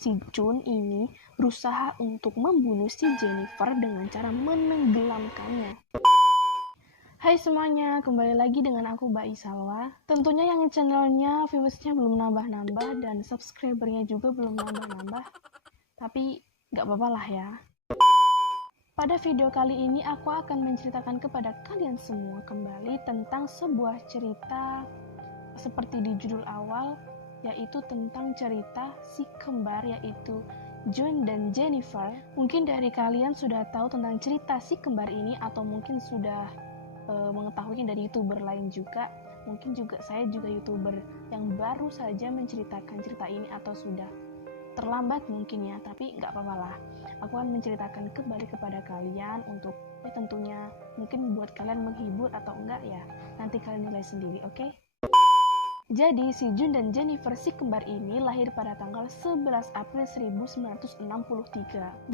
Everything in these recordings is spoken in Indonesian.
si Jun ini berusaha untuk membunuh si Jennifer dengan cara menenggelamkannya. Hai semuanya, kembali lagi dengan aku Mbak Isalwa. Tentunya yang channelnya viewersnya belum nambah-nambah dan subscribernya juga belum nambah-nambah. Tapi gak apa-apa lah ya. Pada video kali ini aku akan menceritakan kepada kalian semua kembali tentang sebuah cerita seperti di judul awal, yaitu tentang cerita si kembar yaitu Jun dan Jennifer. Mungkin dari kalian sudah tahu tentang cerita si kembar ini atau mungkin sudah mengetahui dari YouTuber lain juga. Mungkin juga saya juga YouTuber yang baru saja menceritakan cerita ini atau sudah terlambat mungkin ya, tapi nggak apa-apa lah. Aku akan menceritakan kembali kepada kalian untuk tentunya mungkin buat kalian menghibur atau enggak ya, nanti kalian nilai sendiri, oke? Jadi si Jun dan Jennifer si kembar ini lahir pada tanggal 11 April 1963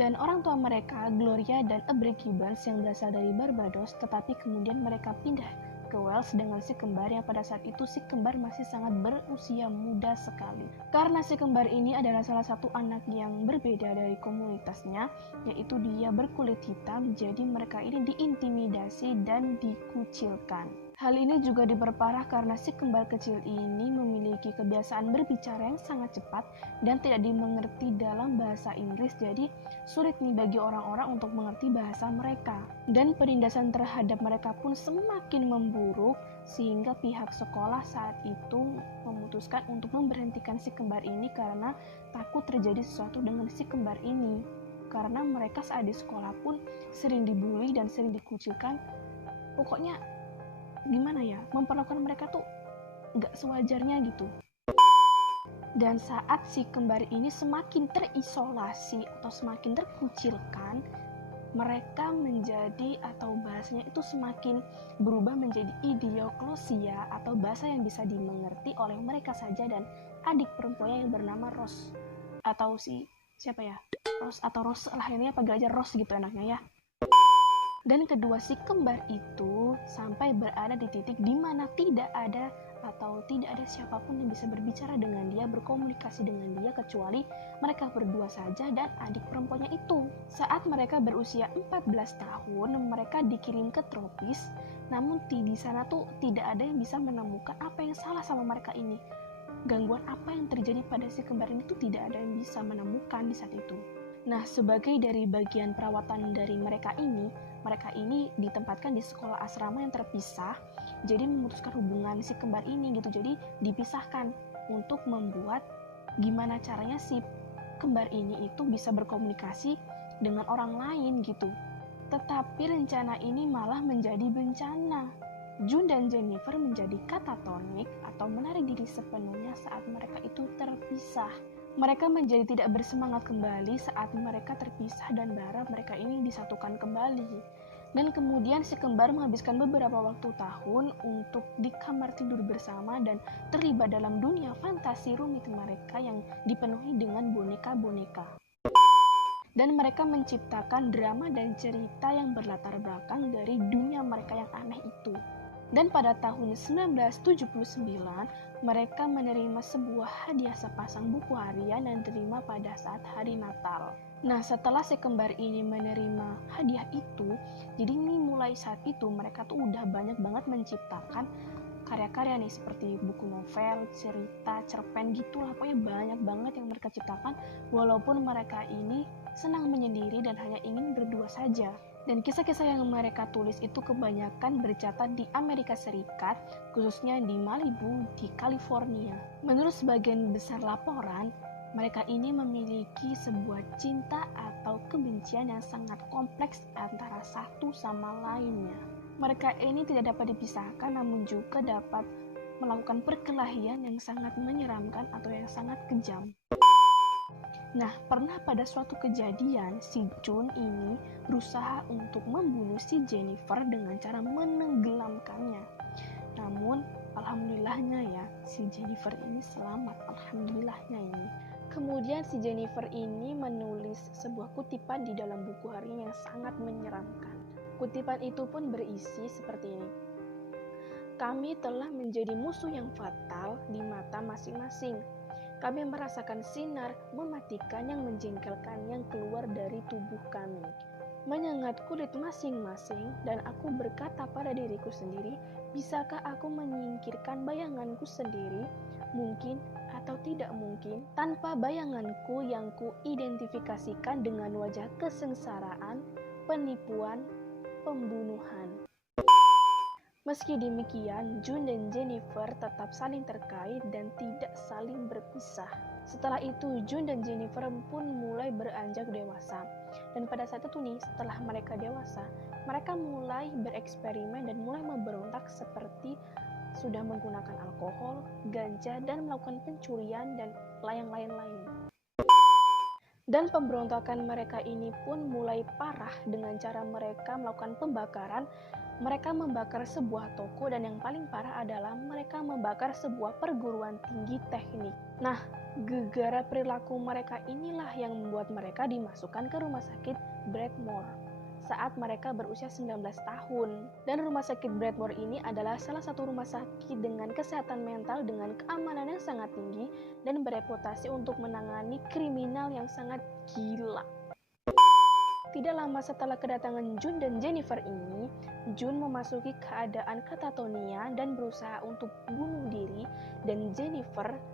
dan orang tua mereka Gloria dan Aubrey Gibbons yang berasal dari Barbados, tetapi kemudian mereka pindah ke Wales dengan si kembar yang pada saat itu si kembar masih sangat berusia muda sekali. Karena si kembar ini adalah salah satu anak yang berbeda dari komunitasnya, yaitu dia berkulit hitam, jadi mereka ini diintimidasi dan dikucilkan. Hal ini juga diperparah karena si kembar kecil ini memiliki kebiasaan berbicara yang sangat cepat dan tidak dimengerti dalam bahasa Inggris, jadi sulit nih bagi orang-orang untuk mengerti bahasa mereka. Dan penindasan terhadap mereka pun semakin memburuk sehingga pihak sekolah saat itu memutuskan untuk memberhentikan si kembar ini karena takut terjadi sesuatu dengan si kembar ini. Karena mereka saat di sekolah pun sering dibully dan sering dikucilkan. Pokoknya gimana ya, memperlakukan mereka tuh nggak sewajarnya gitu. Dan saat si kembar ini semakin terisolasi atau semakin terkucilkan, mereka menjadi atau bahasanya itu semakin berubah menjadi idioklosia atau bahasa yang bisa dimengerti oleh mereka saja dan adik perempuannya yang bernama Rose atau si siapa ya, Rose atau Rose lah, ini panggil aja Rose gitu enaknya ya. Dan kedua si kembar itu sampai berada di titik di mana tidak ada siapapun yang bisa berbicara dengan dia, berkomunikasi dengan dia kecuali mereka berdua saja dan adik perempuannya itu. Saat mereka berusia 14 tahun, mereka dikirim ke tropis, namun di sana tuh tidak ada yang bisa menemukan apa yang salah sama mereka ini. Gangguan apa yang terjadi pada si kembar ini tuh tidak ada yang bisa menemukan di saat itu. Nah, sebagai dari bagian perawatan dari mereka ini ditempatkan di sekolah asrama yang terpisah, jadi memutuskan hubungan si kembar ini gitu, jadi dipisahkan untuk membuat gimana caranya si kembar ini itu bisa berkomunikasi dengan orang lain gitu. Tetapi rencana ini malah menjadi bencana. Jun dan Jennifer menjadi katatonik atau menarik diri sepenuhnya saat mereka itu terpisah. Mereka menjadi tidak bersemangat kembali saat mereka terpisah dan berharap mereka ini disatukan kembali. Dan kemudian si kembar menghabiskan beberapa waktu tahun untuk di kamar tidur bersama dan terlibat dalam dunia fantasi rumit mereka yang dipenuhi dengan boneka-boneka. Dan mereka menciptakan drama dan cerita yang berlatar belakang dari dunia mereka yang aneh itu. Dan pada tahun 1979, mereka menerima sebuah hadiah sepasang buku harian yang diterima pada saat hari Natal. Nah, setelah si kembar ini menerima hadiah itu, jadi ini mulai saat itu mereka tuh udah banyak banget menciptakan karya-karya nih seperti buku novel, cerita, cerpen gitulah, pokoknya banyak banget yang mereka ciptakan walaupun mereka ini senang menyendiri dan hanya ingin berdua saja. Dan kisah-kisah yang mereka tulis itu kebanyakan bercatat di Amerika Serikat, khususnya di Malibu, di California. Menurut sebagian besar laporan, mereka ini memiliki sebuah cinta atau kebencian yang sangat kompleks antara satu sama lainnya. Mereka ini tidak dapat dipisahkan, namun juga dapat melakukan perkelahian yang sangat menyeramkan atau yang sangat kejam. Nah, pernah pada suatu kejadian, si Jun ini berusaha untuk membunuh si Jennifer dengan cara menenggelamkannya. Namun, alhamdulillahnya ya, si Jennifer ini selamat, alhamdulillahnya ini. Kemudian si Jennifer ini menulis sebuah kutipan di dalam buku harian yang sangat menyeramkan. Kutipan itu pun berisi seperti ini. Kami telah menjadi musuh yang fatal di mata masing-masing. Kami merasakan sinar mematikan yang menjengkelkan yang keluar dari tubuh kami, menyengat kulit masing-masing, dan aku berkata pada diriku sendiri, bisakah aku menyingkirkan bayanganku sendiri? Mungkin atau tidak mungkin, tanpa bayanganku yang kuidentifikasikan dengan wajah kesengsaraan, penipuan, pembunuhan. Meski demikian, Jun dan Jennifer tetap saling terkait dan tidak saling berpisah. Setelah itu, Jun dan Jennifer pun mulai beranjak dewasa. Dan pada saat itu nih, setelah mereka dewasa, mereka mulai bereksperimen dan mulai memberontak seperti sudah menggunakan alkohol, ganja, dan melakukan pencurian dan yang lain-lain. Dan pemberontakan mereka ini pun mulai parah dengan cara mereka melakukan pembakaran. Mereka membakar sebuah toko dan yang paling parah adalah mereka membakar sebuah perguruan tinggi teknik. Nah, gegara perilaku mereka inilah yang membuat mereka dimasukkan ke rumah sakit Bradmore saat mereka berusia 19 tahun. Dan rumah sakit Bradmore ini adalah salah satu rumah sakit dengan kesehatan mental dengan keamanan yang sangat tinggi dan bereputasi untuk menangani kriminal yang sangat gila. Tidak lama setelah kedatangan Jun dan Jennifer ini, Jun memasuki keadaan katatonia dan berusaha untuk bunuh diri, dan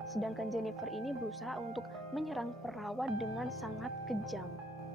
sedangkan Jennifer ini berusaha untuk menyerang perawat dengan sangat kejam.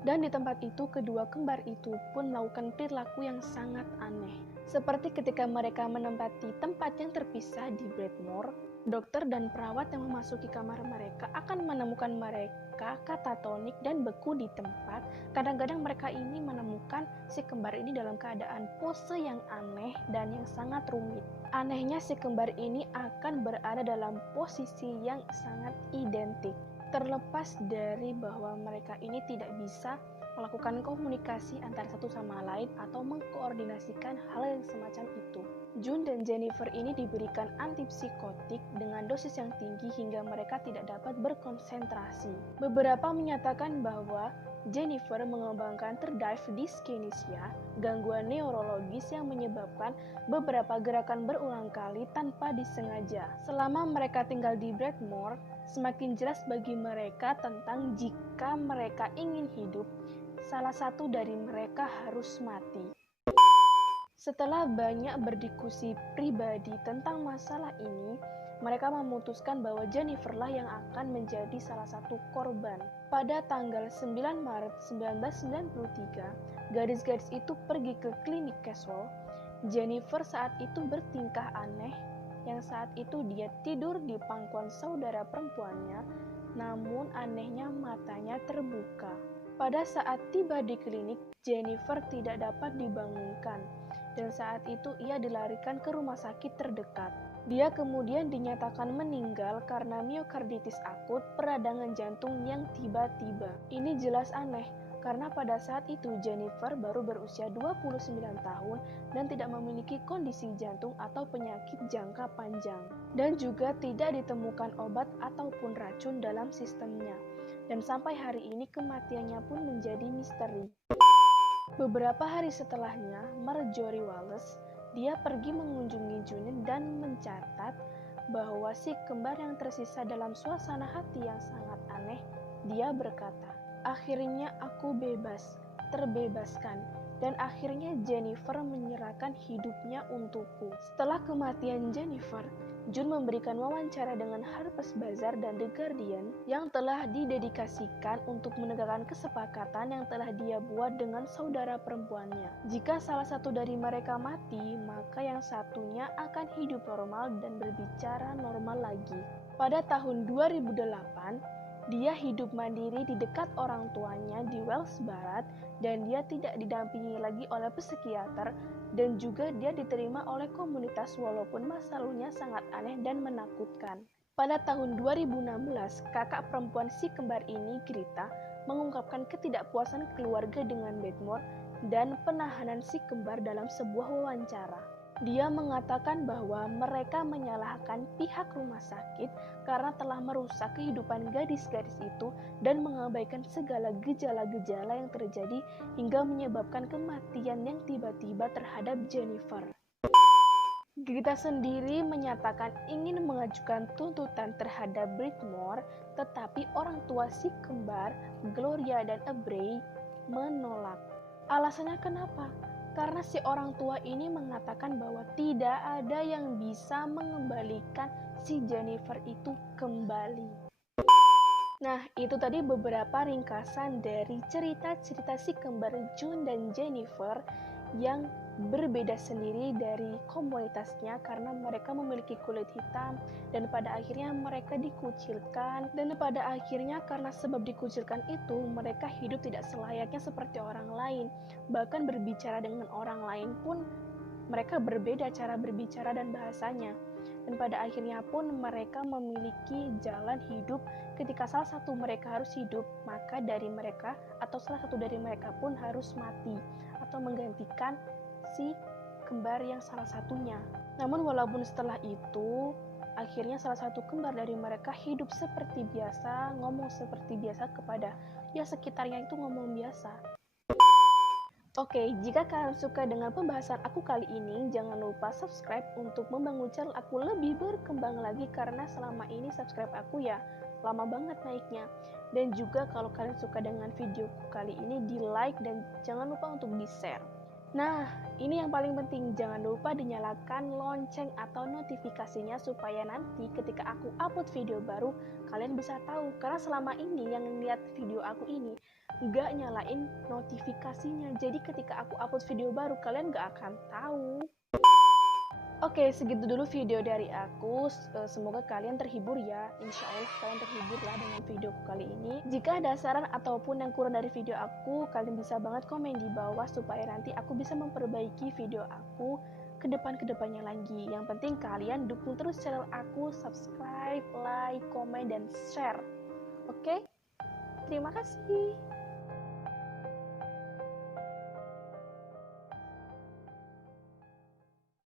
Dan di tempat itu, kedua kembar itu pun melakukan perilaku yang sangat aneh. Seperti ketika mereka menempati tempat yang terpisah di Bradmore, dokter dan perawat yang memasuki kamar mereka akan menemukan mereka katatonik dan beku di tempat. Kadang-kadang mereka ini menemukan si kembar ini dalam keadaan pose yang aneh dan yang sangat rumit. Anehnya si kembar ini akan berada dalam posisi yang sangat identik. Terlepas dari bahwa mereka ini tidak bisa melakukan komunikasi antara satu sama lain atau mengkoordinasikan hal yang semacam itu. Jun dan Jennifer ini diberikan antipsikotik dengan dosis yang tinggi hingga mereka tidak dapat berkonsentrasi. Beberapa menyatakan bahwa Jennifer mengembangkan tardive dyskinesia, gangguan neurologis yang menyebabkan beberapa gerakan berulang kali tanpa disengaja. Selama mereka tinggal di Bradmore, semakin jelas bagi mereka tentang jika mereka ingin hidup, salah satu dari mereka harus mati. Setelah banyak berdiskusi pribadi tentang masalah ini, mereka memutuskan bahwa Jennifer lah yang akan menjadi salah satu korban. Pada tanggal 9 Maret 1993, gadis-gadis itu pergi ke klinik Caswell. Jennifer saat itu bertingkah aneh, yang saat itu dia tidur di pangkuan saudara perempuannya, namun anehnya matanya terbuka. Pada saat tiba di klinik, Jennifer tidak dapat dibangunkan, dan saat itu ia dilarikan ke rumah sakit terdekat. Dia kemudian dinyatakan meninggal karena miokarditis akut, peradangan jantung yang tiba-tiba. Ini jelas aneh, karena pada saat itu Jennifer baru berusia 29 tahun dan tidak memiliki kondisi jantung atau penyakit jangka panjang. Dan juga tidak ditemukan obat ataupun racun dalam sistemnya. Dan sampai hari ini kematiannya pun menjadi misteri. Beberapa hari setelahnya, Marjorie Wallace, dia pergi mengunjungi Jun dan mencatat bahwa si kembar yang tersisa dalam suasana hati yang sangat aneh. Dia berkata, "Akhirnya aku bebas, terbebaskan." Dan akhirnya Jennifer menyerahkan hidupnya untukku. Setelah kematian Jennifer, Jun memberikan wawancara dengan Harper's Bazaar dan The Guardian yang telah didedikasikan untuk menegakkan kesepakatan yang telah dia buat dengan saudara perempuannya. Jika salah satu dari mereka mati, maka yang satunya akan hidup normal dan berbicara normal lagi. Pada tahun 2008, dia hidup mandiri di dekat orang tuanya di Wales Barat, dan dia tidak didampingi lagi oleh psikiater, dan juga dia diterima oleh komunitas walaupun masa lalunya sangat aneh dan menakutkan. Pada tahun 2016, kakak perempuan si kembar ini, Greta, mengungkapkan ketidakpuasan keluarga dengan Bradmore dan penahanan si kembar dalam sebuah wawancara. Dia mengatakan bahwa mereka menyalahkan pihak rumah sakit karena telah merusak kehidupan gadis-gadis itu dan mengabaikan segala gejala-gejala yang terjadi hingga menyebabkan kematian yang tiba-tiba terhadap Jennifer. Gita sendiri menyatakan ingin mengajukan tuntutan terhadap Bridmore, tetapi orang tua si kembar, Gloria dan Aubrey, menolak. Alasannya kenapa? Karena si orang tua ini mengatakan bahwa tidak ada yang bisa mengembalikan si Jennifer itu kembali. Nah, itu tadi beberapa ringkasan dari cerita-cerita si kembar June dan Jennifer yang berbeda sendiri dari komunitasnya karena mereka memiliki kulit hitam dan pada akhirnya mereka dikucilkan, dan pada akhirnya karena sebab dikucilkan itu mereka hidup tidak selayaknya seperti orang lain. Bahkan berbicara dengan orang lain pun mereka berbeda cara berbicara dan bahasanya. Dan pada akhirnya pun mereka memiliki jalan hidup. Ketika salah satu mereka harus hidup, maka dari mereka atau salah satu dari mereka pun harus mati atau menggantikan si kembar yang salah satunya. Namun walaupun setelah itu akhirnya salah satu kembar dari mereka hidup seperti biasa, ngomong seperti biasa kepada ya sekitarnya, itu ngomong biasa. Oke, jika kalian suka dengan pembahasan aku kali ini, jangan lupa subscribe untuk membangun channel aku lebih berkembang lagi, karena selama ini subscribe aku ya lama banget naiknya. Dan juga kalau kalian suka dengan videoku kali ini, di like dan jangan lupa untuk di share. Nah, ini yang paling penting, jangan lupa dinyalakan lonceng atau notifikasinya supaya nanti ketika aku upload video baru, kalian bisa tahu. Karena selama ini yang lihat video aku ini nggak nyalain notifikasinya, jadi ketika aku upload video baru kalian nggak akan tahu. Oke, segitu dulu video dari aku. Semoga kalian terhibur ya. Insya Allah kalian terhibur lah dengan video kali ini. Jika ada saran ataupun yang kurang dari video aku, kalian bisa banget komen di bawah supaya nanti aku bisa memperbaiki video aku ke depannya lagi. Yang penting kalian dukung terus channel aku, subscribe, like, komen, dan share. Oke? Terima kasih.